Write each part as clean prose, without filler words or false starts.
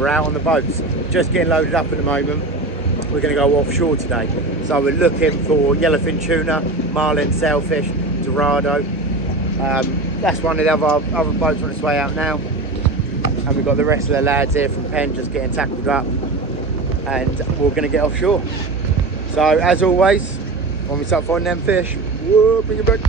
We're out on the boats, just getting loaded up at the moment. We're going to go offshore today. So we're looking for yellowfin tuna, marlin, sailfish, dorado. That's one of the other boats on its way out now. And we've got the rest of the lads here from Penn just getting tackled up. And we're going to get offshore. So as always, when we start finding them fish, whoa, bring it back.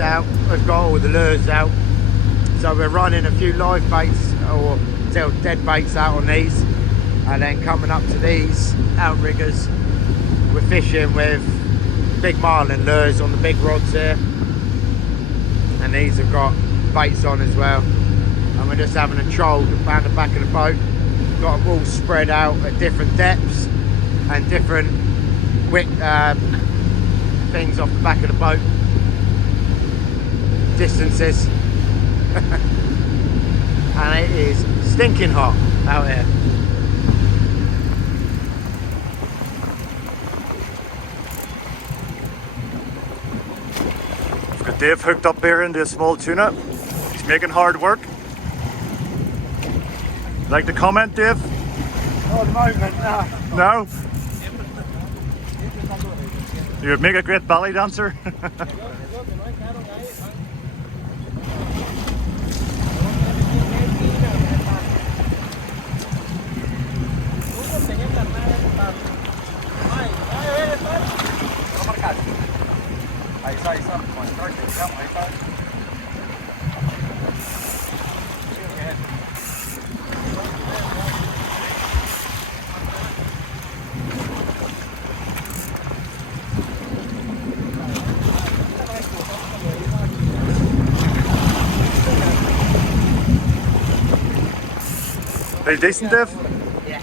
Out, we've got all the lures out, so we're running a few live baits or dead baits out on these, and then coming up to these outriggers we're fishing with big marlin lures on the big rods here, and these have got baits on as well, and we're just having a troll around the back of the boat. Got them all spread out at different depths and different width things off the back of the boat, distances. And it is stinking hot out here. We've got Dave hooked up here into a small tuna. He's making hard work. Like to comment, Dave? Not at the moment, no. No? You would make a great belly dancer. Pretty decent, Dave? Yeah.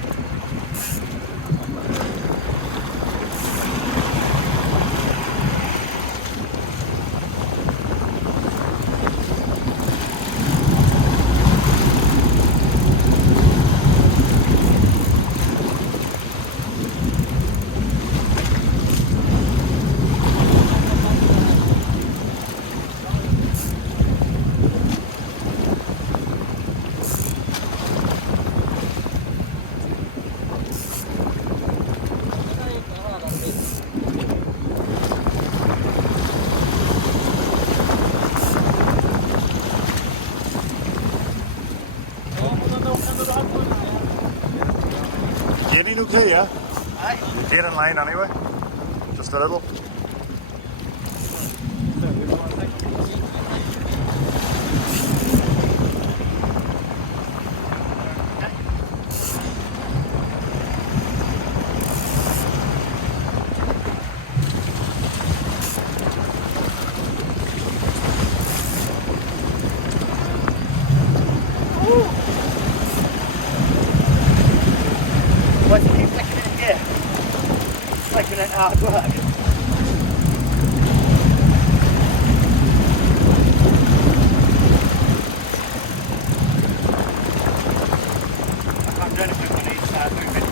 Gaining okay, yeah? Aye. You're gaining line anyway. Just a little. What do you keep flicking it in here? Flicking it hard work. I can't do anything on each side moving.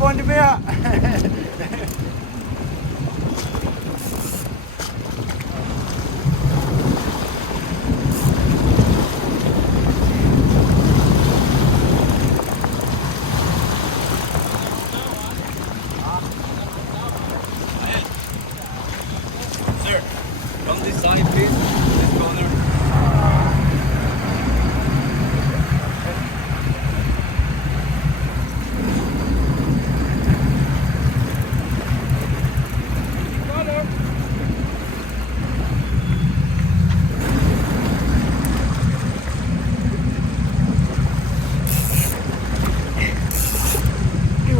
Wonder me out.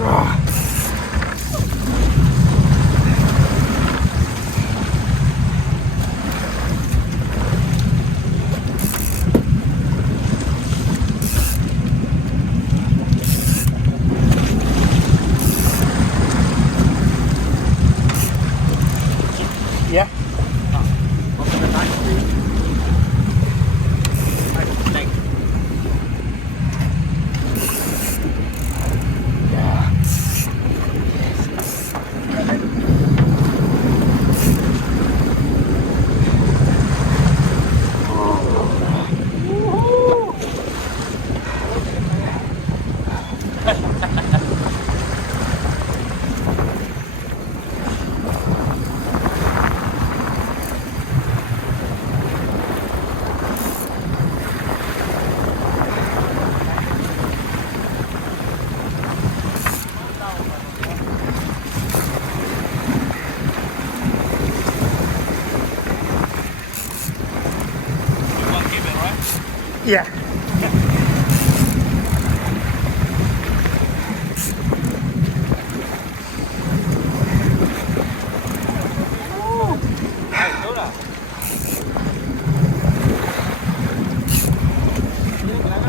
Yeah. Open the line, please. Thank you. Yeah.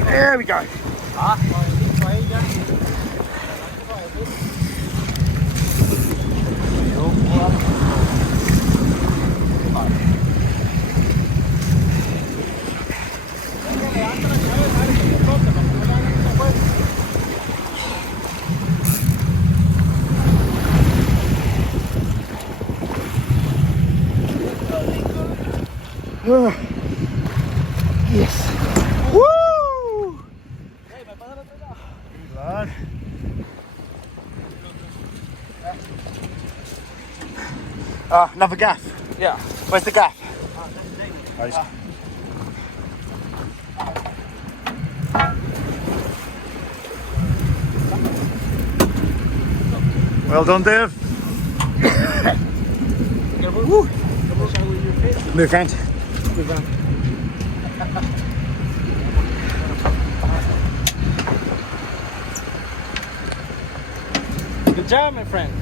There we go. Yes. Woo! Lad. Another gaff. Yeah. Where's the gaff? Nice. Well done, Dave. Woo. Move round. Move round. Good job, my friend.